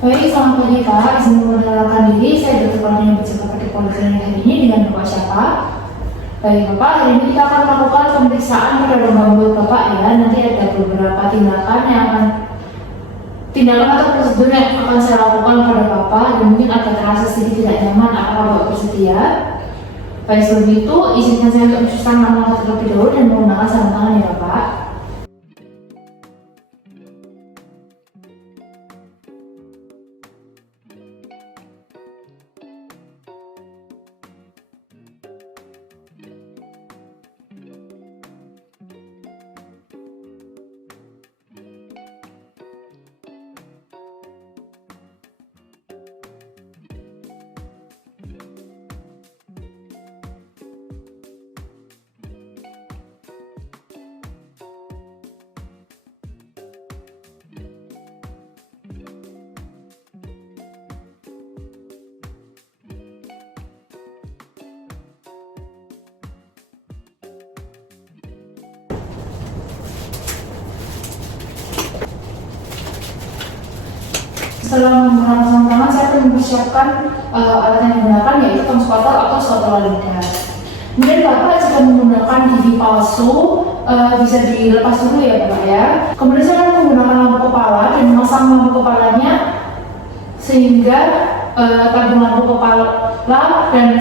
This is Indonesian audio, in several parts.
Baik, selamat pagi Pak. Izin memperkenalkan diri, saya Dr. Karnia Bercakap di Poliklinik hari ini dengan Bapak siapa? Baik Bapak, hari ini kita akan melakukan pemeriksaan pada lubang mulut Bapak ya. Nanti ada beberapa tindakan atau prosedur yang akan saya lakukan pada Bapak dan mungkin agak terasa sedikit tidak nyaman. Apakah Bapak bersedia? Baik, sebelum itu izinkan saya untuk mencuci tangan terlebih dahulu dan menggunakan sarung tangan ya Bapak. Setelah menggunakan sarung tangan, saya akan mempersiapkan alat yang digunakan yaitu tong spatel atau spatula lidah. Kemudian Bapak jika menggunakan gigi palsu bisa dilepas dulu ya Bapak ya. Kemudian saya akan menggunakan lampu kepala dan memasang lampu kepalanya sehingga tabung lampu kepala dan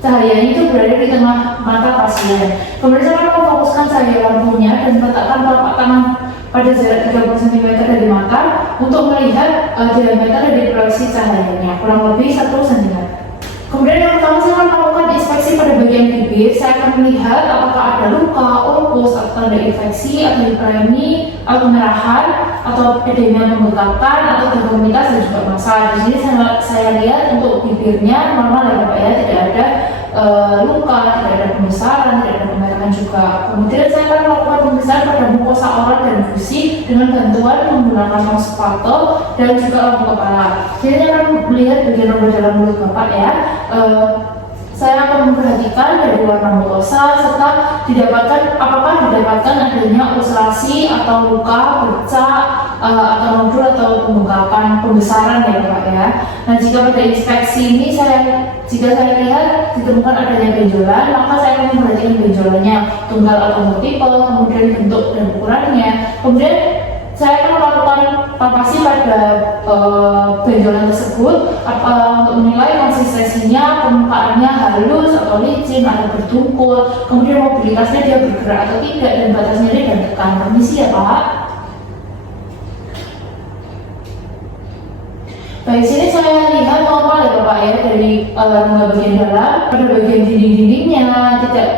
cahayanya itu berada di tengah mata pasien. Kemudian saya akan memfokuskan cahaya lampunya dan meletakkan telapak tangan pada jarak 30 cm dari mata untuk melihat diameter dari proyeksi cahayanya, kurang lebih 1 cm. Kemudian yang pertama saya akan melakukan inspeksi pada bagian bibir. Saya akan melihat apakah ada luka, ulkus, atau tanda infeksi, atau hiperemi, atau kemerahan, atau edema membengkakkan, atau dermatitis dan juga massa. Di sini saya lihat untuk bibirnya normal ya Bapak ya, tidak ada luka, tidak ada pembesaran, tidak ada kemerahan juga. Kemudian saya akan melakukan pemeriksaan pada mukosa oral dan gusi dengan bantuan menggunakan tong spatel dan juga lampu kepala. Jadi saya akan melihat bagian rongga dalam mulut Bapak ya. Saya akan memperhatikan dari warna mukosa serta apakah didapatkan adanya ulcerasi atau luka, bercak, atau nodul atau pembengkakan, pembesaran ya Bapak ya. Nah jika pada inspeksi ini jika saya lihat ditemukan adanya benjolan, maka saya akan memperhatikan benjolannya tunggal atau multiple, kemudian bentuk dan ukurannya. Kemudian saya akan melakukan palpasi pada benjolan tersebut untuk menilai konsistensinya, permukaannya halus atau licin atau berdungkul, kemudian mobilitasnya dia bergerak atau tidak, dan batas nyeri dan tekan. Permisi ya Pak. Baik, sini saya lihat normal ya Bapak ya, dari bagian dalam pada bagian dinding-dindingnya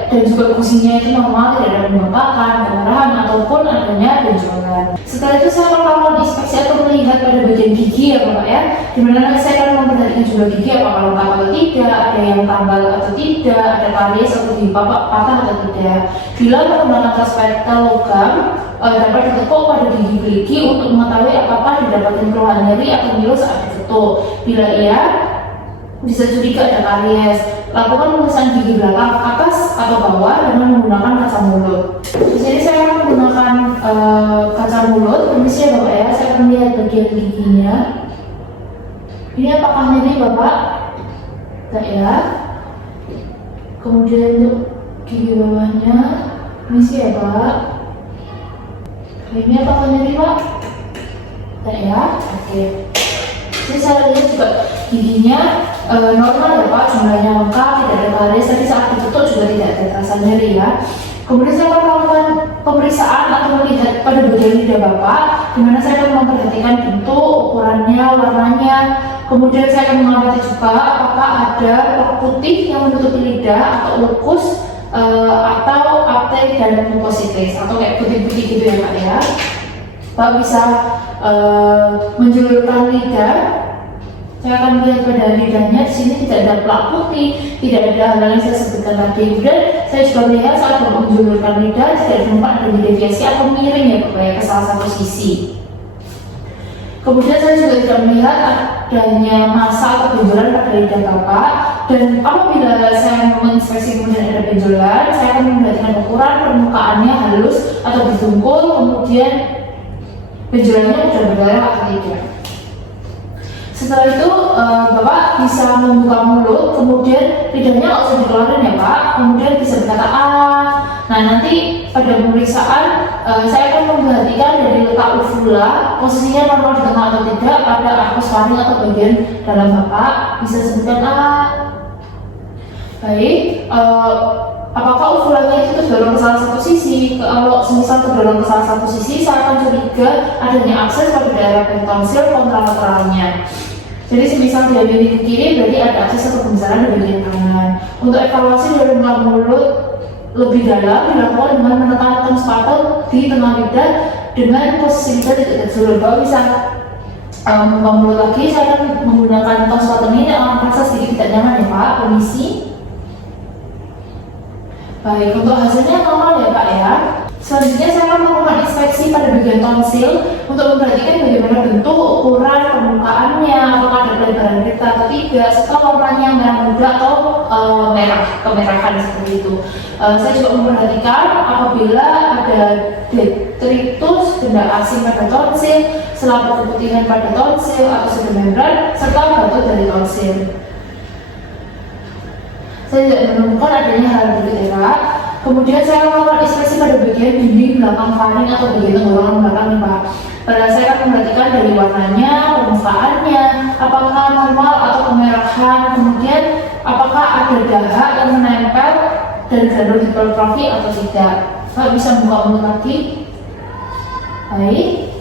dan juga gusinya itu normal, tidak ada pembengkakan, kemerahan ataupun adanya benjolan. Setelah itu saya akan melakukan inspeksi atau melihat pada bagian gigi ya Bapak ya, dimana saya akan memperhatikan juga gigi apakah lengkap atau tidak, ada yang tambal atau tidak, ada karies atau gigi patah atau tidak. Bila menggunakan spatula logam dapat ditekuk pada gigi gerigi untuk mengetahui apakah didapatkan keluhan nyeri atau ngilu saat diketuk. Bila iya, bisa curiga ada karies. Lakukan pemeriksaan gigi belakang atas atau bawah dengan menggunakan kaca mulut. Di sini saya akan menggunakan kaca mulut. Permisi ya Bapak ya, saya akan lihat bagian giginya. Ini apakah nyeri Bapak? Tidak ya. Kemudian untuk gigi bawahnya, permisi ya Pak. Ini apakah nyeri Pak? Tidak ya. Oke. Jadi saya lihat juga giginya normal ya Pak, jumlahnya lengkap, tidak ada karies, tadi saat ditutup juga tidak ada terasa nyeri ya. Kemudian saya akan melakukan pemeriksaan atau melihat pada bagian lidah Bapak, di mana saya akan memperhatikan bentuk, ukurannya, warnanya. Kemudian saya akan mengamati juga apakah ada plak putih yang menutupi lidah atau ulkus atau apte dan mukositis atau kayak putih-putih gitu ya Pak ya. Pak bisa menjulurkan lidah. Saya akan melihat pada lidahnya, di sini tidak ada plak putih, tidak ada hal yang saya sebutkan tadi. Kemudian saya juga melihat saat menjulurkan lidah tidak ditemukan ada deviasi atau miring ya Bapak ya ke salah satu sisi. Kemudian saya juga tidak melihat adanya massa atau benjolan pada lidah Bapak. Dan apabila saya menginspeksi kemudian ada benjolan, saya akan memperhatikan ukuran, permukaannya halus atau berdungkul, kemudian benjolannya sudah berdarah atau tidak. Setelah itu Bapak bisa membuka mulut, kemudian lidahnya nggak usah dikeluarin ya Pak, kemudian bisa berkata ah. Nah nanti pada pemeriksaan saya akan memperhatikan dari letak uvula, posisinya normal di tengah atau tidak, pada arkus faring atau bagian dalam Bapak, bisa sebutkan ah. Baik, apakah uvulanya itu terdorong ke salah satu sisi? Kalau semisal terdorong ke salah satu sisi, saya akan curiga adanya akses pada daerah tonsil kontralateralnya. Jadi semisal dia miring ke kiri, berarti ada akses atau pembesaran di bagian kanan. Untuk evaluasi dari muka mulut lebih dalam dilakukan dengan menekan tong spatel di tengah lidah dengan posisi lidah tidak terjulur. Kalau bisa membuka mulut lagi, saya akan menggunakan tong spatel ini yang rasa sedikit tidak nyaman ya Pak, permisi. Baik, untuk hasilnya normal ya Pak ya. Selanjutnya saya akan melakukan inspeksi pada bagian tonsil untuk memperhatikan bagaimana bentuk, ukuran, permukaannya, apakah ada pelebaran pita atau tidak, serta warnanya merah muda atau merah, kemerahan seperti itu. Saya juga memperhatikan apabila ada detritus, benda asing pada tonsil, selaput keputihan pada tonsil atau pseudomembran, serta batu dari tonsil. Saya tidak menemukan adanya hal berikut ya Pak. Kemudian saya melakukan inspeksi pada bagian dinding belakang faring atau bagian tenggorokan belakang nih Pak. Saya akan memperhatikan dari warnanya, permukaannya, apakah normal atau kemerahan, kemudian apakah ada dahak yang menempel dan granul hipertrofi atau tidak. Pak bisa buka mulut lagi. Baik.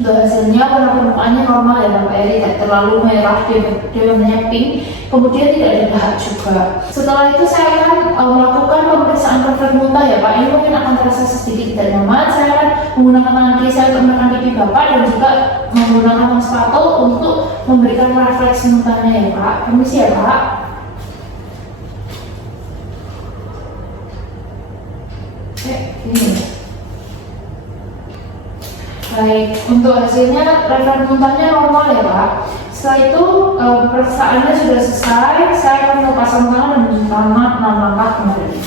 Untuk hasilnya warna permukaannya normal ya Bapak ya, tidak terlalu merah, dia warnanya pink, kemudian tidak ada dahak juga. Setelah itu saya akan melakukan pemeriksaan refleks muntah ya Pak. Ini mungkin akan terasa sedikit tidak nyaman. Saya akan menggunakan tangan kiri saya untuk menekan pipi Bapak dan juga menggunakan tong spatel untuk memberikan refleks muntahnya ya Pak. Permisi ya Pak. Ini. Baik, untuk hasilnya refleks muntahnya normal ya Pak. Setelah itu pemeriksaannya sudah selesai, saya akan melepaskan tangan dan menunjukkan 6 langkah kembali.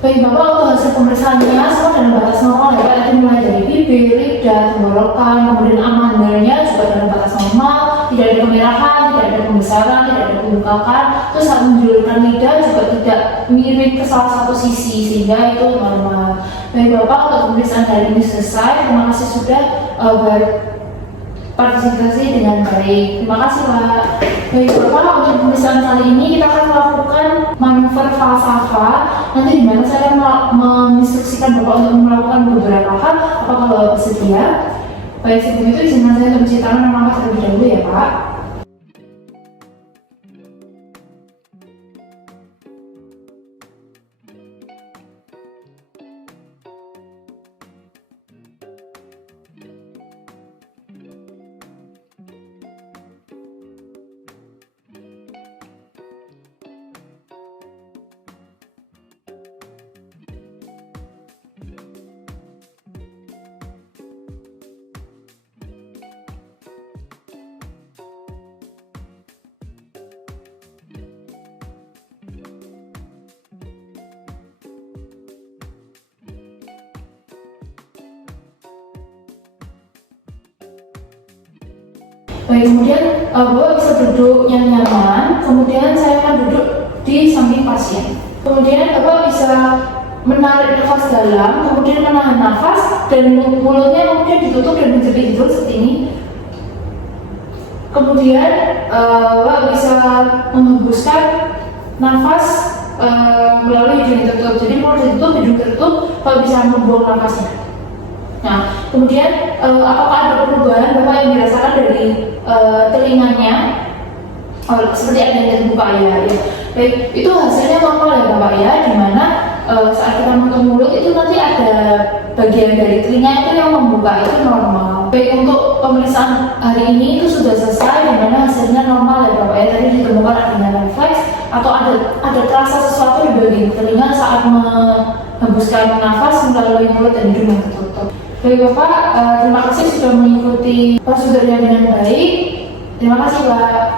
Baik Bapak, untuk hasil pemeriksaannya semua dalam batas normal ya Pak. Tadi mulai dari bibir, lidah, tenggorokan, kemudian amandelnya juga dalam batas normal, tidak ada kemerahan, tidak ada pembesaran, tidak ada pembengkakan. Terus saat menjulurkan lidah juga tidak miring ke salah satu sisi, sehingga itu normal. Baik Bapak, untuk pemeriksaan hari ini selesai. Terima kasih sudah berpartisipasi dengan baik. Terima kasih Pak. Baik Bapak, untuk pemeriksaan kali ini kita akan melakukan manuver falsafah. Nanti dimana saya akan menginstruksikan Bapak untuk melakukan beberapa hal. Apakah Bapak bersedia? Baik, sebelum itu izinkan saya untuk menceritakan nama terlebih dahulu ya Pak. Baik, kemudian Bapak bisa duduk yang nyaman, kemudian saya akan duduk di samping pasien. Kemudian Bapak bisa menarik nafas dalam, kemudian menahan nafas, dan mulutnya kemudian ditutup dan menjepit hidung seperti ini. Kemudian Bapak bisa menghembuskan nafas melalui hidung tertutup. Jadi mulut ditutup, hidung tertutup, Bapak bisa membuang nafasnya. Nah, kemudian apakah ada perubahan Bapak yang dirasakan dari telinganya? Seperti ada yang terbuka ya. Baik, itu hasilnya normal ya Bapak ya, dimana saat kita menutup mulut itu nanti ada bagian dari telinga itu yang membuka, itu normal. Baik, untuk pemeriksaan hari ini itu sudah selesai, dimana hasilnya normal ya Bapak ya. Tadi ditemukan adanya refleks atau ada terasa sesuatu di bagian telinga saat menghembuskan nafas melalui mulut dan hidung yang tertutup. Baik Bapak, terima kasih sudah mengikuti prosedurnya dengan baik. Terima kasih Pak.